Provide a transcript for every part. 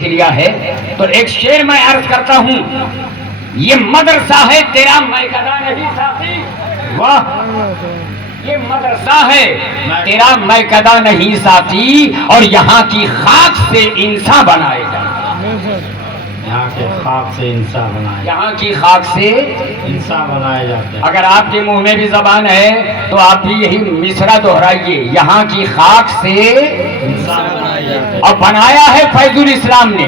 لیا ہے تو ایک شعر میں عرض کرتا ہوں، یہ مدرسہ ہے تیرا میکدہ نہیں ساتھی، واہ، یہ مدرسہ ہے تیرا میکدہ نہیں ساتھی، اور یہاں کی خاک سے انسان بنائے جائے، یہاں کے خاک سے انسان بنائے، یہاں کی خاک سے انسان بنائے جاتے ہیں۔ اگر آپ کے منہ میں بھی زبان ہے تو آپ بھی یہی مصرع دہرائیے، یہاں کی خاک سے انسان بنائے جاتے ہیں۔ اور بنایا ہے فیض الاسلام نے،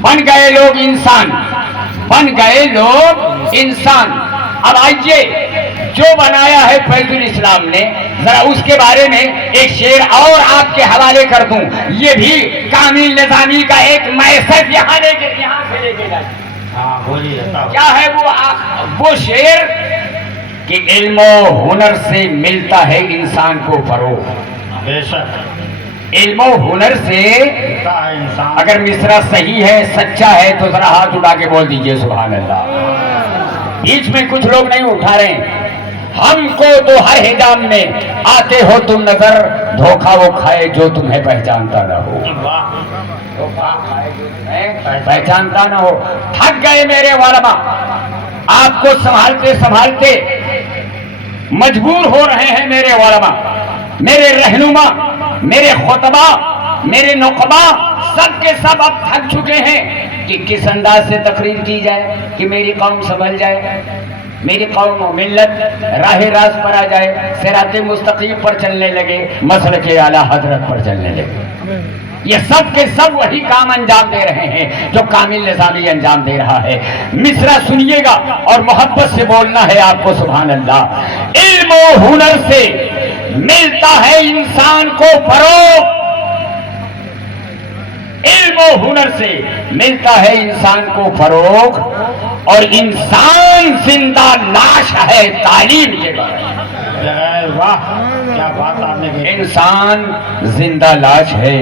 بن گئے لوگ انسان، بن گئے لوگ انسان۔ اب آئیے جو بنایا ہے فیض الاسلام نے، ذرا اس کے بارے میں ایک شعر اور آپ کے حوالے کر دوں، یہ بھی کامل نظامی کا ایک میسج یہاں سے لے کے جائے۔ ہاں بولیے، کیا ہے وہ شعر کہ علم و ہنر سے ملتا ہے انسان کو فروغ، بے شک علم و ہنر سے ملتا ہے انسان۔ اگر مصرع صحیح ہے، سچا ہے تو ذرا ہاتھ اٹھا کے بول دیجئے سبحان اللہ۔ بیچ میں کچھ لوگ نہیں اٹھا رہے ہیں۔ ہم کو تو ہر حجام میں آتے ہو تم نظر، دھوکہ وہ کھائے جو تمہیں پہچانتا نہ ہو، دھوکہ کھائے جو تمہیں پہچانتا نہ ہو۔ تھک گئے میرے علماء، آپ کو سنبھالتے سنبھالتے مجبور ہو رہے ہیں میرے علماء، میرے رہنما، میرے خطبہ، میرے نقبہ، سب کے سب اب تھک چکے ہیں کہ کس انداز سے تقریر کی جائے کہ میری قوم سنبھل جائے، میری قوم و ملت راہ راست پر آ جائے، صراط مستقیم پر چلنے لگے، مسلک اعلیٰ حضرت پر چلنے لگے۔ یہ سب کے سب وہی کام انجام دے رہے ہیں جو کامل نظامی انجام دے رہا ہے۔ مصرع سنیے گا اور محبت سے بولنا ہے آپ کو سبحان اللہ۔ علم و ہنر سے ملتا ہے انسان کو فروغ، علم و ہنر سے ملتا ہے انسان کو فروغ، اور انسان زندہ لاش ہے تعلیم کے بغیر۔ واہ کیا بات آپ نے کہی۔ انسان زندہ لاش ہے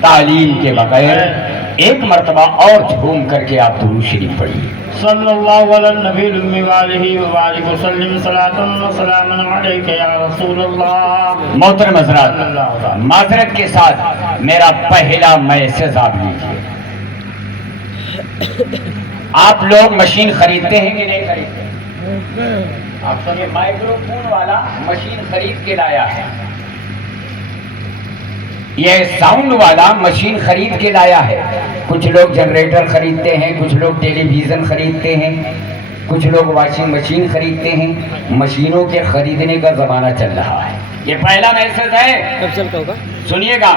تعلیم کے بغیر۔ ایک مرتبہ اور جھوم کر کے آپ درود شریف پڑھیے۔ صلی اللہ علی النبی الامی وآلہ وبارک وسلم، صلاۃ و سلام علیک یا رسول اللہ۔ محترم حضرات، معذرت کے ساتھ میرا پہلا میسج آپ لیجیے۔ آپ لوگ مشین خریدتے ہیں کہ نہیں خریدتے؟ آپ سب یہ مائکرو فون والا مشین خرید کے لایا ہے، یہ ساؤنڈ والا مشین خرید کے لایا ہے۔ کچھ لوگ جنریٹر خریدتے ہیں، کچھ لوگ ٹیلی ویژن خریدتے ہیں، کچھ لوگ واشنگ مشین خریدتے ہیں۔ مشینوں کے خریدنے کا زمانہ چل رہا ہے۔ یہ پہلا میسج ہے، کب چلتا ہوگا سنیے گا،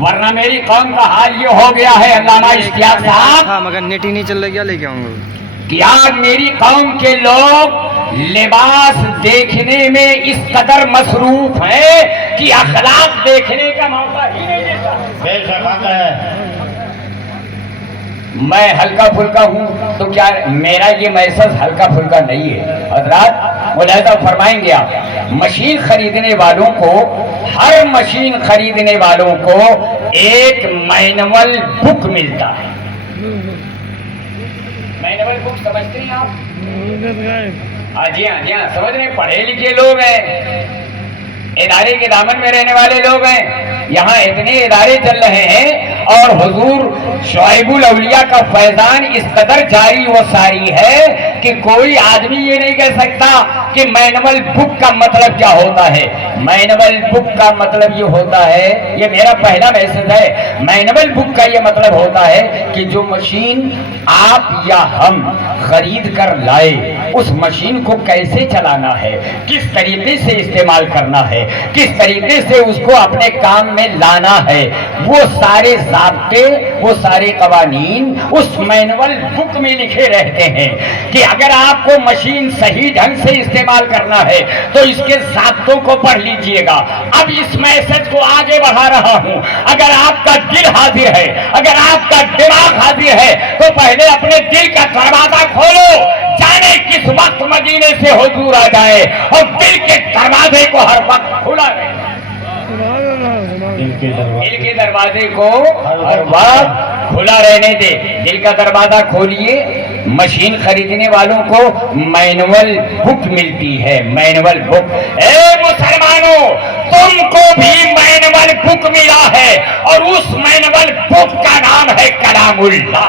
ورنہ میری قوم کا حال یہ ہو گیا ہے علامہ اشتیاق صاحب ہاں مگر نیٹ ہی نہیں چل رہا، کیا لے کے آؤں گا کہ آج میری قوم کے لوگ لباس دیکھنے میں اس قدر مصروف ہیں کہ اخلاق دیکھنے کا موقع ہی نہیں دیتا۔ بے شک حق ہے۔ میں ہلکا پھلکا ہوں تو کیا میرا یہ میسج ہلکا پھلکا نہیں ہے؟ حضرات ملاحظہ فرمائیں گے آپ، مشین خریدنے والوں کو، ہر مشین خریدنے والوں کو ایک مینول بک ملتا ہے۔ مینول بک سمجھتے ہیں آپ؟ جی ہاں جی ہاں، سمجھ رہے ہیں، پڑھے لکھے لوگ ہیں، ادارے کے دامن میں رہنے والے لوگ ہیں۔ یہاں اتنے ادارے چل رہے ہیں اور حضور شعیب الاولیاء کا فیضان اس قدر جاری و ساری ہے کہ کوئی آدمی یہ نہیں کہہ سکتا کہ مینول بک کا مطلب کیا ہوتا ہے۔ مینول بک کا مطلب یہ ہوتا ہے، یہ میرا پہلا میسج ہے، مینول بک کا یہ مطلب ہوتا ہے کہ جو مشین آپ یا ہم خرید کر لائے، اس مشین کو کیسے چلانا ہے، کس طریقے سے استعمال کرنا ہے، کس طریقے سے اس کو اپنے کام میں لانا ہے، وہ سارے ضابطے، وہ سارے قوانین اس مینول بک میں لکھے رہتے ہیں کہ اگر آپ کو مشین صحیح ڈھنگ سے استعمال کرنا ہے تو اس کے ضابطوں کو پڑھ لیجئے گا۔ اب اس میسج کو آگے بڑھا رہا ہوں، اگر آپ کا دل حاضر ہے، اگر آپ کا دماغ حاضر ہے تو پہلے اپنے دل کا دروازہ کھولو، جانے کس وقت مدینے سے حضور آ جائے، اور دل کے دروازے کو ہر وقت کھلا رہے، دل کے دروازے کو ہر وقت کھلا رہنے دے۔ دل کا دروازہ کھولیے۔ مشین خریدنے والوں کو مینول بک ملتی ہے، مینول بک۔ اے مسلمانوں، تم کو بھی مینول بک ملا ہے، اور اس مینول بک کا نام ہے کلام اللہ.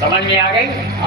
سمجھ میں آ گئی؟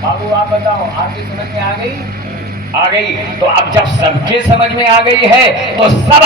بابو آپ بتاؤ آپ کی سمجھ میں آ گئی؟ آ گئی. تو اب جب سب کے سمجھ میں آ گئی ہے تو سب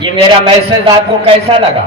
یہ میرا میسج آپ کو کیسا لگا؟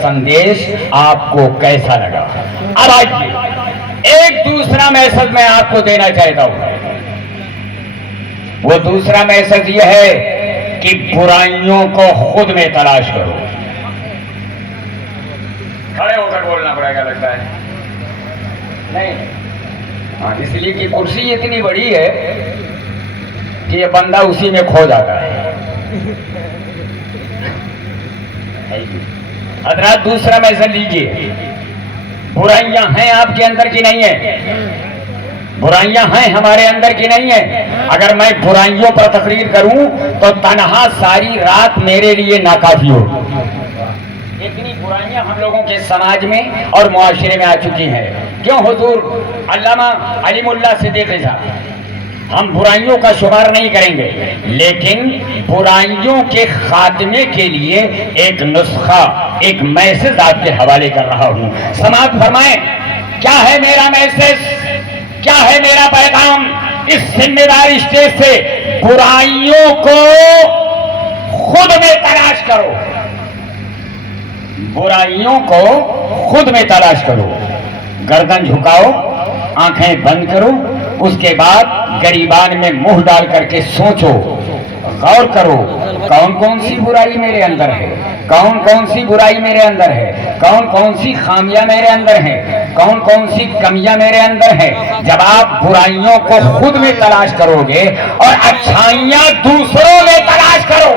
سندیش آپ کو کیسا لگا؟ اب آئیے ایک دوسرا میسج میں آپ کو دینا چاہتا ہوں. وہ دوسرا میسج یہ ہے کہ برائیوں کو خود میں تلاش کرو. کھڑے ہو کر بولنا پڑے گا لگتا ہے نہیں. ہاں اس لیے کہ کرسی اتنی بڑی ہے کہ یہ بندہ اسی میں کھو جاتا ہے. حضرات دوسرا میسج لیجئے. برائیاں ہیں آپ کے اندر کی نہیں ہیں؟ برائیاں ہیں ہمارے اندر کی نہیں ہیں؟ اگر میں برائیوں پر تقریر کروں تو تنہا ساری رات میرے لیے ناکافی ہوگی. اتنی برائیاں ہم لوگوں کے سماج میں اور معاشرے میں آ چکی ہیں. کیوں حضور علامہ علیم اللہ صدیقی صاحب ہم برائیوں کا شمار نہیں کریں گے لیکن برائیوں کے خاتمے کے لیے ایک نسخہ ایک میسج آپ کے حوالے کر رہا ہوں. سماعت فرمائیں کیا ہے میرا میسج, کیا ہے میرا پیغام اس ذمہ دار اسٹیج سے. برائیوں کو خود میں تلاش کرو. برائیوں کو خود میں تلاش کرو. گردن جھکاؤ, آنکھیں بند کرو, اس کے بعد گریبان میں منہ ڈال کر کے سوچو, غور کرو کون کون سی برائی میرے اندر ہے, کون کون سی برائی میرے اندر ہے, کون کون سی خامیاں میرے اندر ہیں, کون کون سی کمیاں میرے اندر ہیں. جب آپ برائیوں کو خود میں تلاش کرو گے اور اچھائیاں دوسروں میں تلاش کرو,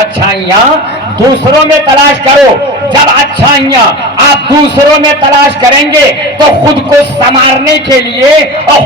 اچھائیاں دوسروں میں تلاش کرو. جب اچھائیاں آپ دوسروں میں تلاش کریں گے تو خود کو سنوارنے کے لیے اور